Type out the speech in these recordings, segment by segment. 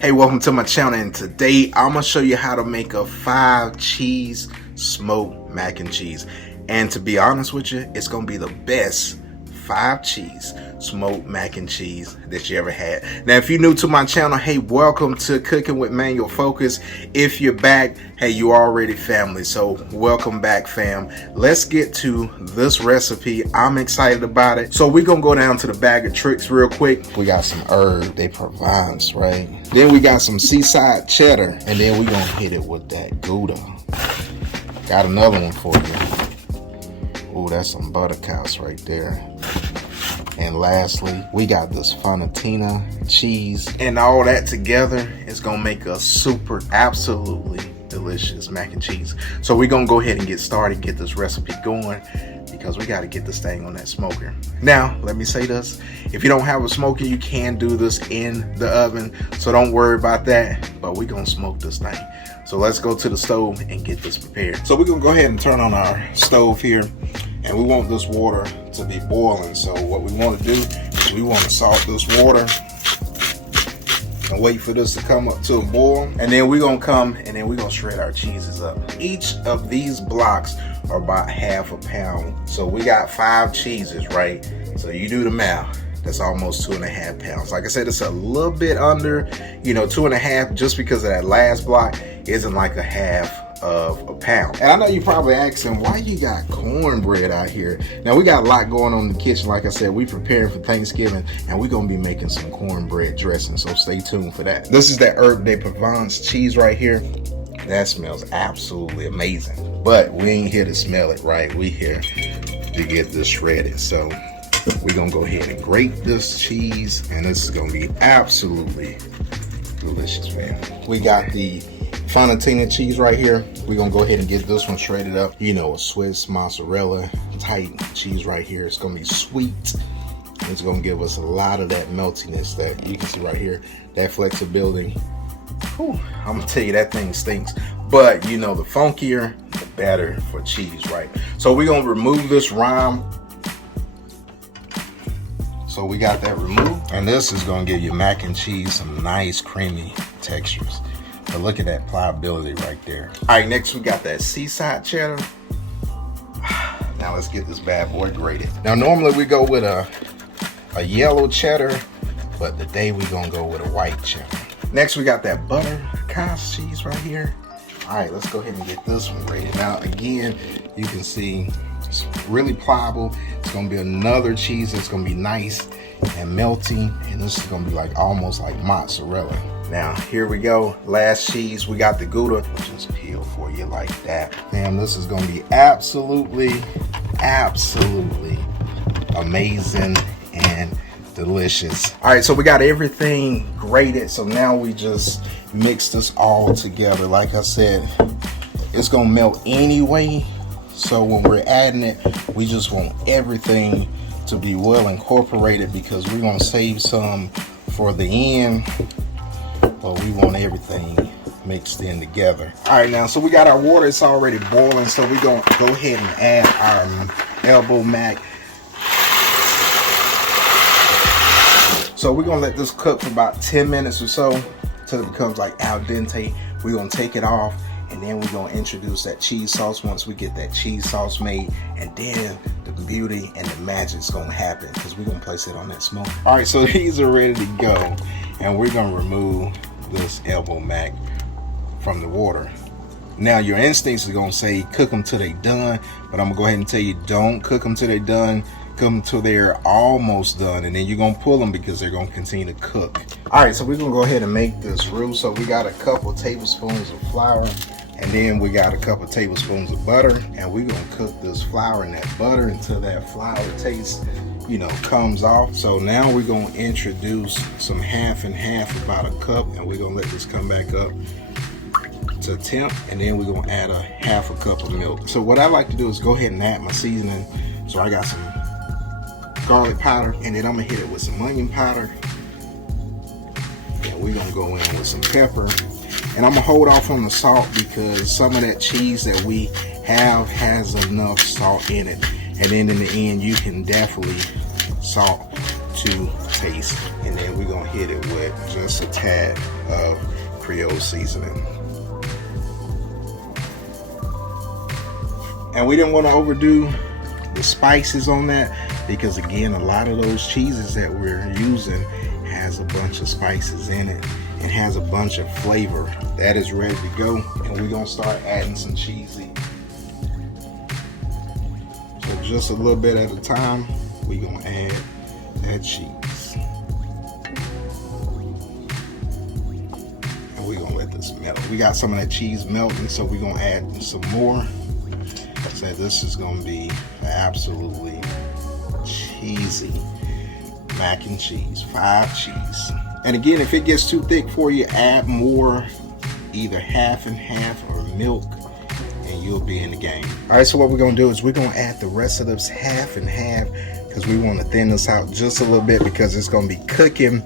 Hey, welcome to my channel, and today I'm gonna show you how to make a 5-cheese smoked mac and cheese. And to be honest with you, it's gonna be the best 5-cheese smoked mac and cheese that you ever had. Now, if you're new to my channel, hey, welcome to Cooking with Manual Focus. If you're back, hey, you already family, so welcome back, fam. Let's get to this recipe. I'm excited about it. So we're gonna go down to the bag of tricks real quick. We got some herb de Provence, right? Then we got some seaside cheddar, and then we're gonna hit it with that Gouda. Got another one for you. Oh, that's some buttercups right there. And lastly, we got this Fontina cheese, and all that together is gonna make a super, absolutely delicious mac and cheese. So we're gonna go ahead and get started, get this recipe going, because we got to get this thing on that smoker. Now, let me say this: if you don't have a smoker, you can do this in the oven, so don't worry about that. But we're gonna smoke this thing. So let's go to the stove and get this prepared. So we're gonna go ahead and turn on our stove here, and we want this water to be boiling. So what we want to do is we want to salt this water and wait for this to come up to a boil, and then we're gonna come and then we're gonna shred our cheeses up. Each of these blocks are about half a pound, so we got 5 cheeses, right? So you do the math. That's almost 2.5 pounds. Like I said, it's a little bit under, 2.5, just because of that last block isn't like a half of a pound. And I know you're probably asking, why you got cornbread out here? Now, we got a lot going on in the kitchen. Like I said, we preparing for Thanksgiving, and we're gonna be making some cornbread dressing, so stay tuned for that. This is that herb de Provence cheese right here. That smells absolutely amazing, but we ain't here to smell it, right? We here to get this shredded. So we're gonna go ahead and grate this cheese, and this is gonna be absolutely delicious, man. We got the Fontina cheese right here. We're gonna go ahead and get this one shredded up. A Swiss mozzarella type cheese right here. It's gonna be sweet. It's gonna give us a lot of that meltiness that you can see right here, that flexibility. Whew, I'm gonna tell you, that thing stinks. But the funkier, the better for cheese, right? So we're gonna remove this rind. So we got that removed, and this is gonna give you mac and cheese some nice creamy textures. But look at that pliability right there. All right, next we got that seaside cheddar. Now let's get this bad boy grated. Now normally we go with a yellow cheddar, but today we're gonna go with a white cheddar. Next we got that butter cottage cheese right here. All right, let's go ahead and get this one grated. Now again, you can see it's really pliable. It's gonna be another cheese that's gonna be nice and melty, and this is gonna be like almost like mozzarella. Now here we go, last cheese. We got the Gouda. Just peel for you like that. Damn, this is gonna be absolutely amazing and delicious. All right, so we got everything grated, so now we just mix this all together. Like I said, it's gonna melt anyway, so when we're adding it, we just want everything to be well incorporated, because we're gonna save some for the end, but we want everything mixed in together. All right, now, so we got our water. It's already boiling, so we're gonna go ahead and add our elbow mac. So we're gonna let this cook for about 10 minutes or so till it becomes like al dente. We're gonna take it off, and then we're gonna introduce that cheese sauce once we get that cheese sauce made, and then the beauty and the magic's gonna happen, because we're gonna place it on that smoke. All right, so these are ready to go, and we're gonna remove this elbow mac from the water. Now your instincts are gonna say cook them till they done, but I'm gonna go ahead and tell you, don't cook them till they done. Cook them till they're almost done, and then you're gonna pull them because they're gonna continue to cook. All right, so we're gonna go ahead and make this roux. So we got a couple tablespoons of flour, and then we got a couple tablespoons of butter, and we're gonna cook this flour and that butter until that flour taste comes off. So now we're gonna introduce some half and half, about a cup, and we're gonna let this come back up to temp, and then we're gonna add a half a cup of milk. So what I like to do is go ahead and add my seasoning. So I got some garlic powder, and then I'm gonna hit it with some onion powder, and we're gonna go in with some pepper, and I'm gonna hold off on the salt because some of that cheese that we have has enough salt in it, and then in the end you can definitely salt to taste. And then we're gonna hit it with just a tad of Creole seasoning. And we didn't want to overdo the spices on that, because again, a lot of those cheeses that we're using has a bunch of spices in it and has a bunch of flavor. That is ready to go, and we're gonna start adding some cheesy. So just a little bit at a time, we're gonna add that cheese. And we're gonna let this melt. We got some of that cheese melting, so we're gonna add some more. So this is gonna be absolutely cheesy mac and cheese, 5 cheese. And again, if it gets too thick for you, add more, either half and half or milk, and you'll be in the game. All right, so what we're gonna do is we're gonna add the rest of this half and half, because we want to thin this out just a little bit, because it's gonna be cooking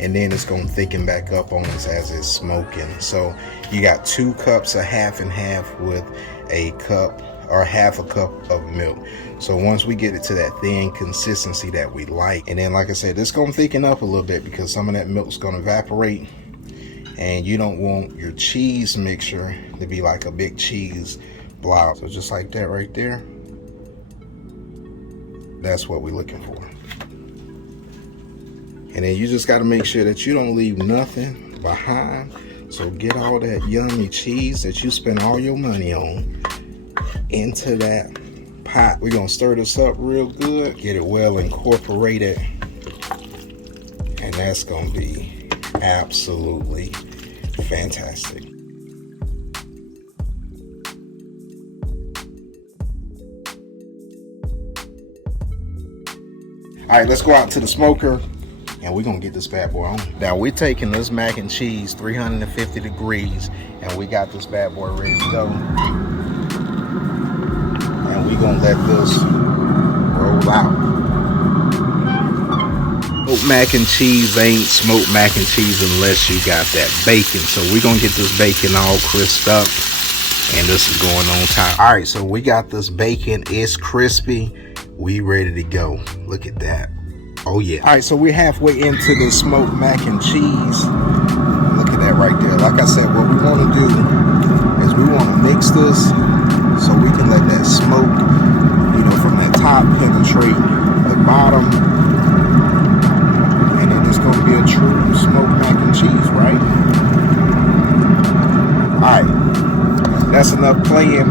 and then it's gonna thicken back up on us as it's smoking. So you got 2 cups of half and half with a cup or half a cup of milk. So once we get it to that thin consistency that we like, and then like I said, it's gonna thicken up a little bit because some of that milk's gonna evaporate, and you don't want your cheese mixture to be like a big cheese blob. So just like that right there, that's what we're looking for. And then you just got to make sure that you don't leave nothing behind. So get all that yummy cheese that you spend all your money on into that pot. We're gonna stir this up real good, get it well incorporated, and that's gonna be absolutely fantastic. All right, let's go out to the smoker and we're gonna get this bad boy on. Now we're taking this mac and cheese 350 degrees, and we got this bad boy ready to go. And we're gonna let this roll out. Smoked mac and cheese ain't smoked mac and cheese unless you got that bacon. So we're gonna get this bacon all crisped up, and this is going on top. All right, so we got this bacon, it's crispy. We ready to go. Look at that. Oh yeah. All right, so we're halfway into the smoked mac and cheese. Look at that right there. Like I said, what we want to do is we want to mix this so we can let that smoke, you know, from that top penetrate the bottom, and then it's gonna be a true smoked mac and cheese, right? All right, that's enough playing.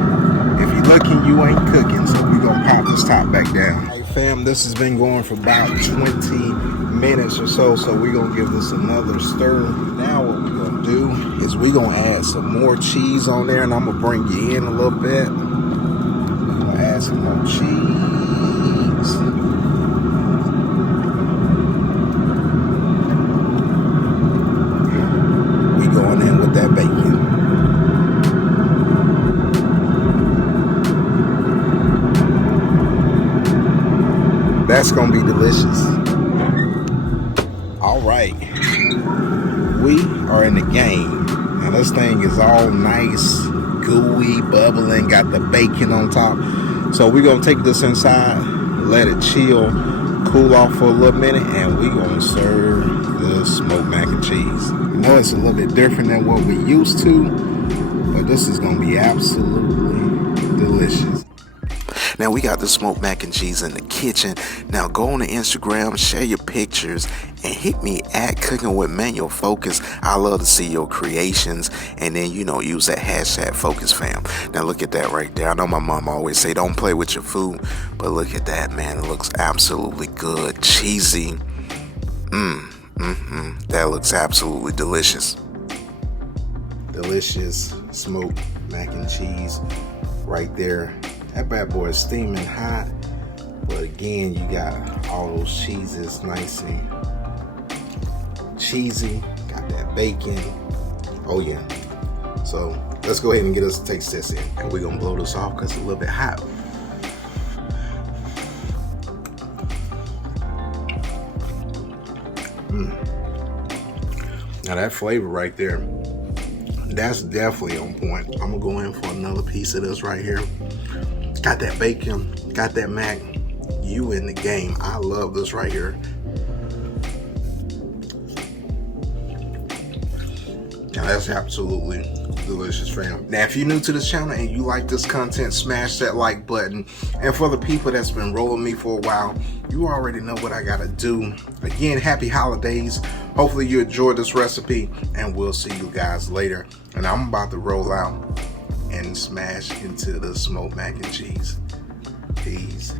If you're looking, you ain't cooking, so we're gonna pop this top back down. Hey fam, this has been going for about 20 minutes or so, so we're gonna give this another stir. Now what we're gonna do is we're gonna add some more cheese on there, and I'm gonna bring you in a little bit. We're gonna add some more cheese. We going in with that bacon. That's gonna be delicious. All right, we are in the game. Now this thing is all nice, gooey, bubbling, got the bacon on top. So we're gonna take this inside, let it chill, cool off for a little minute, and we're gonna serve the smoked mac and cheese. I know it's a little bit different than what we used to, but this is gonna be absolutely delicious. Now we got the smoked mac and cheese in the kitchen. Now go on to Instagram, share your pictures, and hit me at Cooking with Manual Focus. I love to see your creations, and then, you know, use that hashtag Focus Fam. Now look at that right there. I know my mom always say don't play with your food, but look at that, man. It looks absolutely good, cheesy. That looks absolutely delicious. Delicious smoked mac and cheese right there. That bad boy is steaming hot, but again, you got all those cheeses nice and cheesy. Got that bacon. Oh yeah. So let's go ahead and get us a taste test in, and we're gonna blow this off because it's a little bit hot. Now that flavor right there, that's definitely on point. I'm gonna go in for another piece of this right here. Got that bacon, got that mac. You in the game. I love this right here. Now that's absolutely delicious, fam. Now, if you're new to this channel and you like this content, smash that like button. And for the people that's been rolling me for a while, you already know what I gotta do. Again, happy holidays. Hopefully you enjoyed this recipe, and we'll see you guys later. And I'm about to roll out and smash into the smoked mac and cheese. Peace.